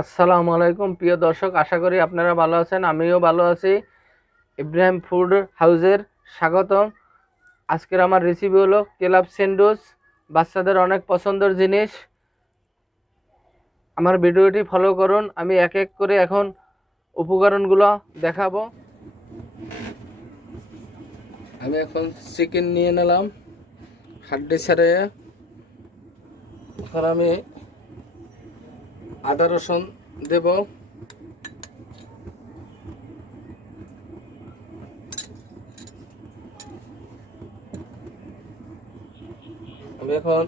আসসালামু আলাইকুম প্রিয় দর্শক, আশা করি আপনারা ভালো আছেন। আমিও ভালো আছি। ইব্রাহিম ফুড হাউসের স্বাগতম। আজকের আমার রেসিপি হলো কেলাব স্যান্ডউইচ, বাচ্চাদের অনেক পছন্দের জিনিস। আমার ভিডিওটি ফলো করুন, আমি এক এক করে এখন উপকরণগুলো দেখাবো। আমি এখন চিকেন নিয়ে নিলাম হাড্ডি ছাড়িয়ে। এখন আমি আদা রসুন দেব। আমি এখন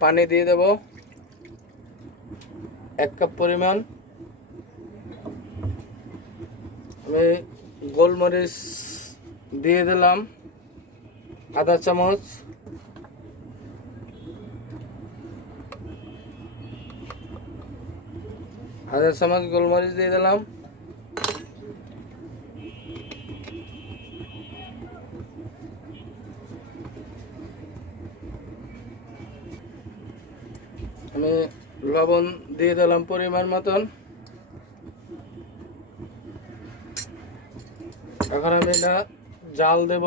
পানি দিয়ে দেব 1 কাপ পরিমাণ। আমি গোলমরিচ দিয়ে দিলাম আধা চামচ। আধা চামচ গোলমরিচ দিয়ে দিলাম। আমি লবণ দিয়ে দিলাম পরিমাণ মতন। এখন আমি এটা জাল দেব।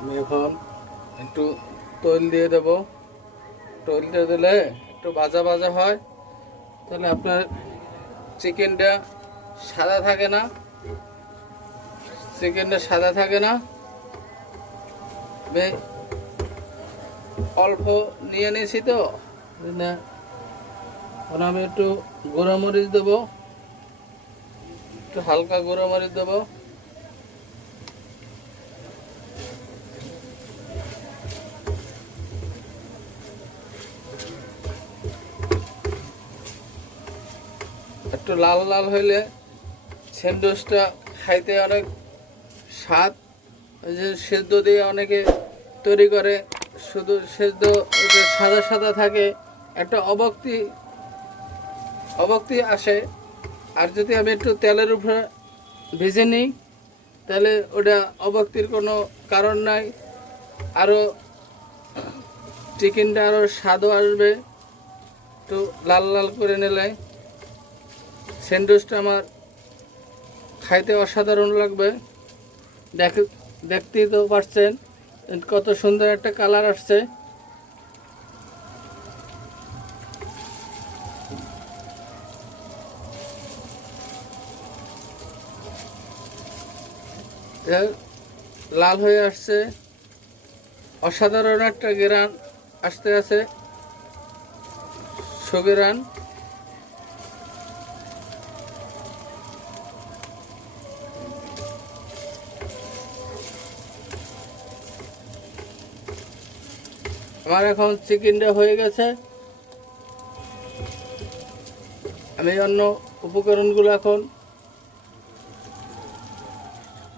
আমি এখন একটু তৈল দিয়ে দেব। তৈলটা দিলে একটু ভাজা ভাজা হয়, তাহলে আপনার চিকেনটা সাদা থাকে না। আমি অল্প নিয়ে নিয়েছি তো, এখন আমি একটু গুঁড়া মরিচ দেবো, একটু হালকা গুঁড়া মরিচ দেবো। একটু লাল লাল হইলে স্যান্ডউইচটা খাইতে অনেক স্বাদ। ওই যে সেদ্ধ দিয়ে অনেকে তৈরি করে, শুধু সেদ্ধ যে সাদা সাদা থাকে, একটা অবক্তি আসে। আর যদি আমি একটু তেলের উপরে ভেজে নিই, তাহলে ওটা অবক্তির কোনো কারণ নাই। আরও চিকেনটা আরও স্বাদও আসবে। একটু লাল লাল করে নিলে স্যান্ডউইচটা আমার খাইতে অসাধারণ লাগবে। দেখতেই তো পারছেন কত সুন্দর একটা কালার আসছে। লাল হয়ে আসছে, অসাধারণ একটা ঘ্রাণ আসতে আছে, সুঘ্রাণ। আমার এখন চিকেনটা হয়ে গেছে। আমি অন্য উপকরণগুলো এখন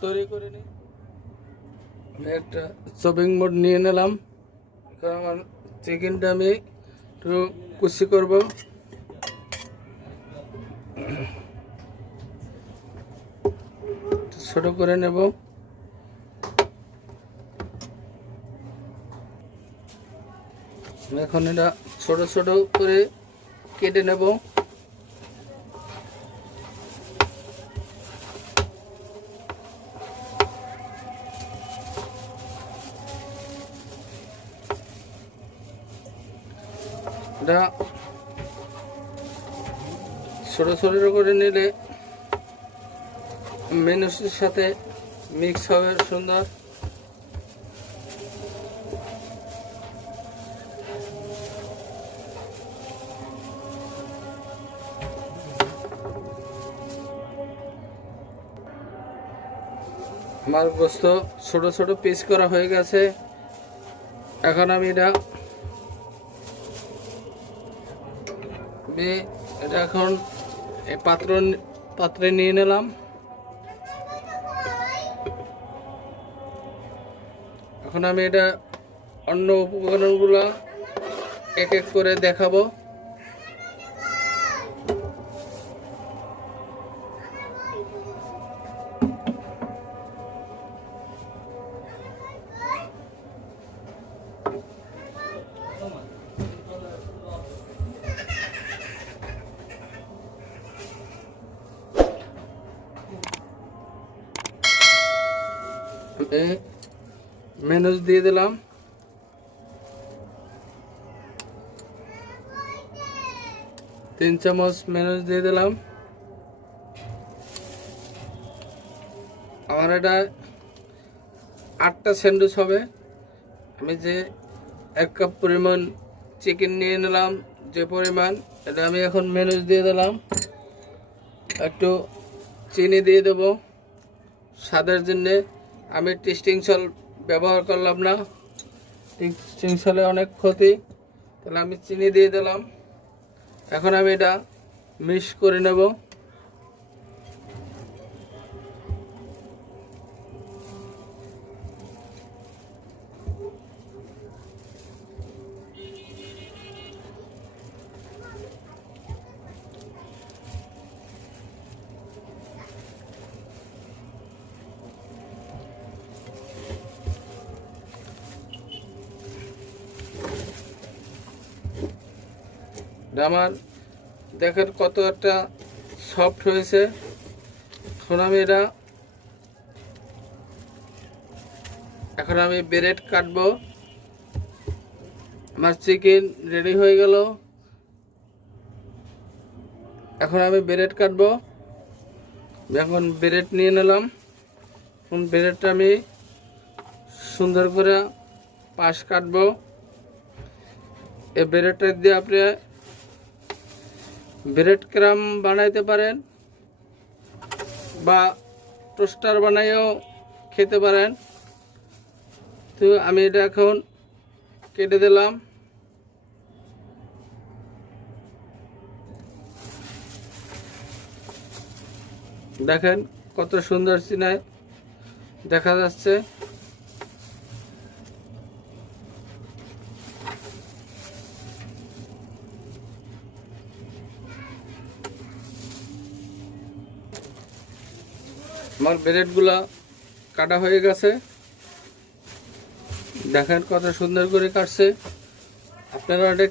তৈরি করে নিই। আমি একটা চপিং বোর্ড নিয়ে নিলাম। এখন আমার চিকেনটা আমি একটু কুচি করব। ছোট করে নেব। এখন এটা ছোট ছোট করে কেটে নেব। এটা ছোট ছোট করে নিলে মেনুসের সাথে মিক্স হবে সুন্দর। আমার গোস্ত ছোট ছোট পিস করা হয়ে গেছে। এখন আমি এটা এখন এই পাত্রে নিয়ে নিলাম। এখন আমি এটা অন্য উপকরণগুলো এক এক করে দেখাবো। এই মেয়োনিজ দিয়ে দিলাম। তিন চামচ মেয়োনিজ দিয়ে দিলাম। আমার এটা 8টা স্যান্ডউইচ হবে। আমি যে 1 কাপ পরিমাণ চিকেন নিয়ে নিলাম, যে পরিমাণ, এটা আমি এখন মেয়োনিজ দিয়ে দিলাম। একটু চিনি দিয়ে দেব স্বাদের জন্যে। আমি টেস্টিং সল্ট ব্যবহার করলাম না, টেস্টিং সল্টে অনেক ক্ষতি, তাহলে আমি চিনি দিয়ে দিলাম। এখন আমি এটা মিক্স করে নেব। আমার দেখেন কত একটা সফট হয়েছে। এখন আমি ব্রেড কাটবো। আমার চিকেন রেডি হয়ে গেল। এখন আমি ব্রেড কাটবো। এখন ব্রেড নিয়ে নিলাম। এখন ব্রেডটা আমি সুন্দর করে পাশ কাটবো। এই ব্রেডটা দিয়ে আপনি ব্রেড ক্রাম বানাইতে পারেন বা টোস্টার বানাইও খেতে পারেন। তো আমি এটা এখন কেটে দিলাম। দেখেন কত সুন্দর চিনায় দেখা যাচ্ছে। আমার ব্রেডগুলা কাটা হয়ে গেছে। দেখেন কত সুন্দর করে কাটছে। আপনারা এটা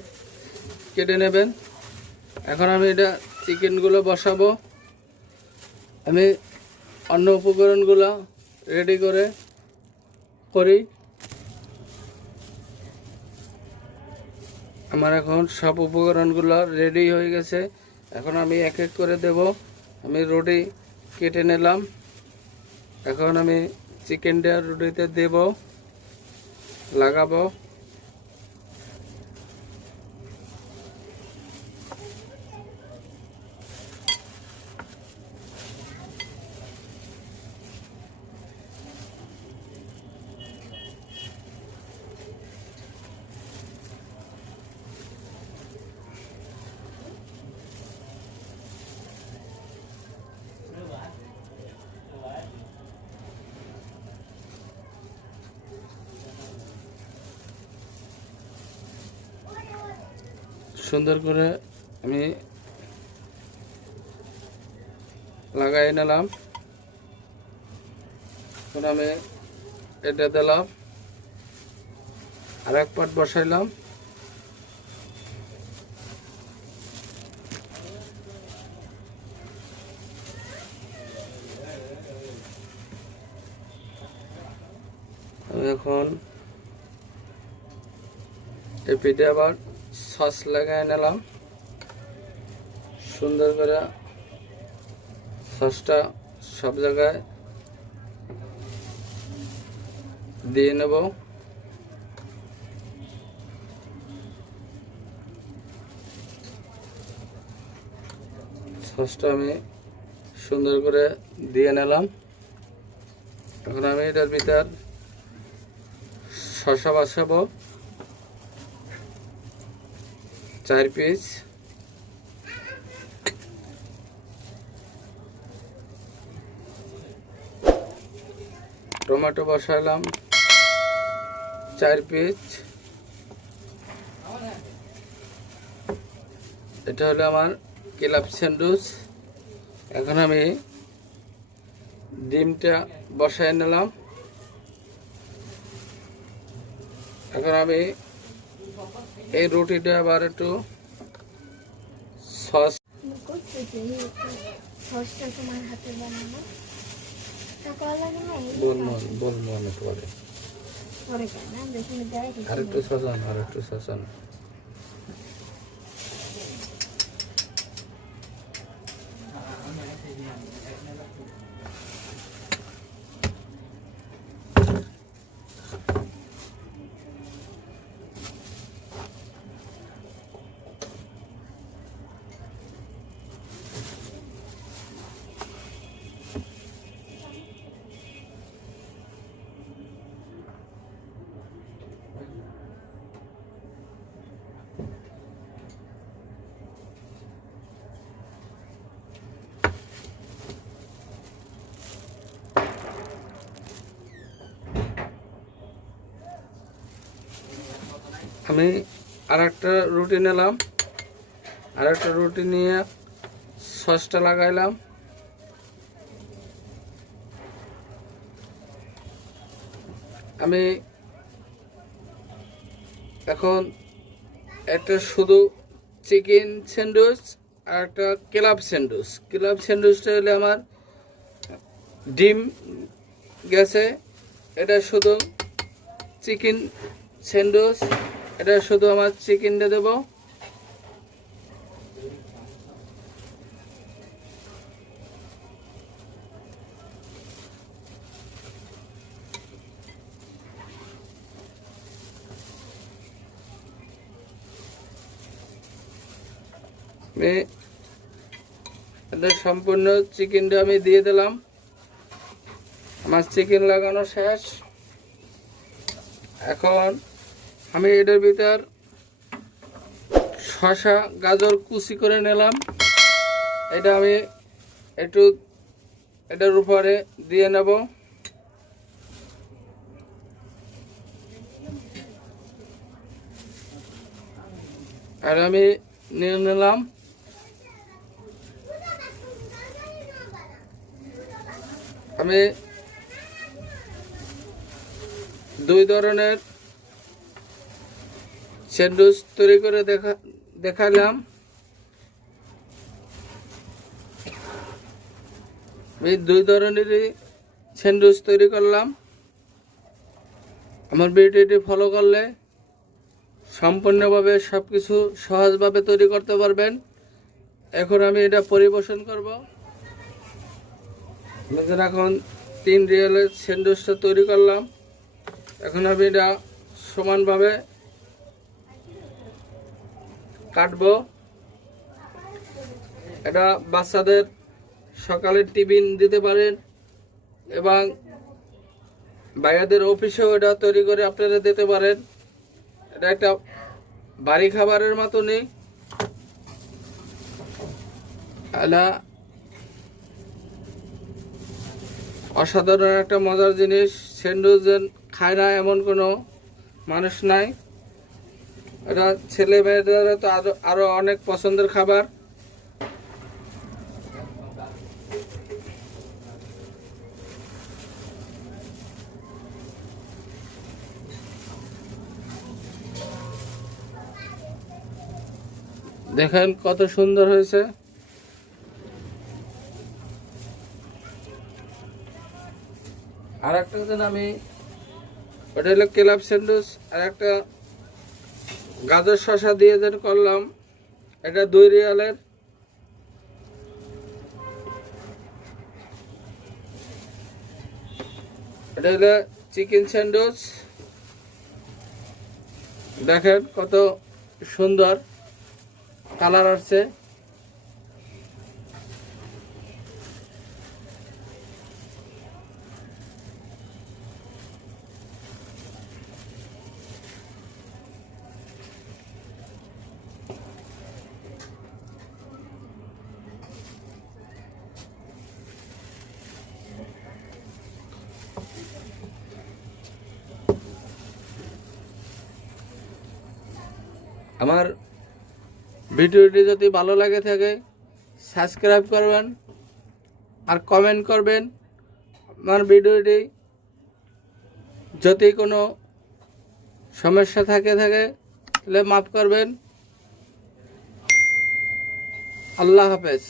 কেটে নেবেন। এখন আমি এটা চিকেনগুলো বসাবো। আমি অন্য উপকরণগুলো রেডি করি। আমার এখন সব উপকরণগুলো রেডি হয়ে গেছে। এখন আমি এক এক করে দেব। আমি রুটি কেটে নিলাম। এখন আমি চিকেনটা রুটিতে দেব, লাগাবো। সুন্দর করে আমি লাগাই নিলাম। এখন আমি এটা দিলাম, আর এক পাট বসাইলাম। আমি এখন এই পিঠে আবার সস লাগাই নিলাম। সুন্দর করে সসটা সব জায়গায় দিয়ে নেব। সসটা আমি সুন্দর করে দিয়ে নিলাম। এখন আমি এটার ভিতর শসা বসাবো 4 পিস। টমেটো বসালাম 4 পিস। এটা হলো আমার ক্লাব স্যান্ডউইচ। এখন আমি ডিমটা বসায় নিলাম। এখন আমি এই রুটিটা আবার একটু সস সসটা তোমার হাতে বানানো। বলবো অনেক পরে। আরেকটু শাসন। আমি আরেকটা রুটি নিলাম, আরেকটা রুটি নিয়ে সসটা লাগাইলাম। আমি এখন একটা শুধু চিকেন স্যান্ডউইচ আর একটা ক্লাব স্যান্ডউইচটা হলে আমার ডিম গেছে, এটা শুধু চিকেন স্যান্ডউইচ, এটা শুধু আমার চিকেনটা দেব। এটা সম্পূর্ণ চিকেনটা আমি দিয়ে দিলাম। আমার চিকেন লাগানো শেষ। এখন আমি এটার ভিতর শসা গাজর কুচি করে নিলাম, এটা আমি একটু এটার উপরে দিয়ে নেব। আর আমি নিয়ে নিলাম আমি দুই ধরনের স্যান্ডউইচ তৈরি করে দেখালাম। আমি দুই ধরনেরই স্যান্ডউইচ তৈরি করলাম। আমার ভিডিওটি ফলো করলে সম্পূর্ণভাবে সব কিছু সহজভাবে তৈরি করতে পারবেন। এখন আমি এটা পরিবেশন করব। এখন 3 রিয়ালের স্যান্ডউইচটা তৈরি করলাম। এখন আমি এটা সমানভাবে কাটবো। এটা বাচ্চাদের সকালের টিফিন দিতে পারেন এবং ভাইয়াদের অফিসেও এটা তৈরি করে আপনারা দিতে পারেন। এটা একটা বাড়ি খাবারের মতনই। এটা অসাধারণ একটা মজার জিনিস। স্যান্ডউইচ খায় না এমন কোনো মানুষ নাই। এটা ছেলে মেয়েদের তো আরো অনেক পছন্দের খাবার। দেখেন কত সুন্দর হয়েছে। আর একটা আমি ওটা হলো ক্লাব স্যান্ডউইচ, আর একটা গাজর শসা দিয়ে যেন করলাম, এটা 2 রিয়ালের। এটা হলো চিকেন স্যান্ডউইচ। দেখেন কত সুন্দর কালার আসছে। আমার ভিডিওটি যদি ভালো লাগে থাকে সাবস্ক্রাইব করবেন আর কমেন্ট করবেন। আমার ভিডিওটি যদি কোনো সমস্যা থাকে তাহলে মাফ করবেন। আল্লাহ হাফেজ।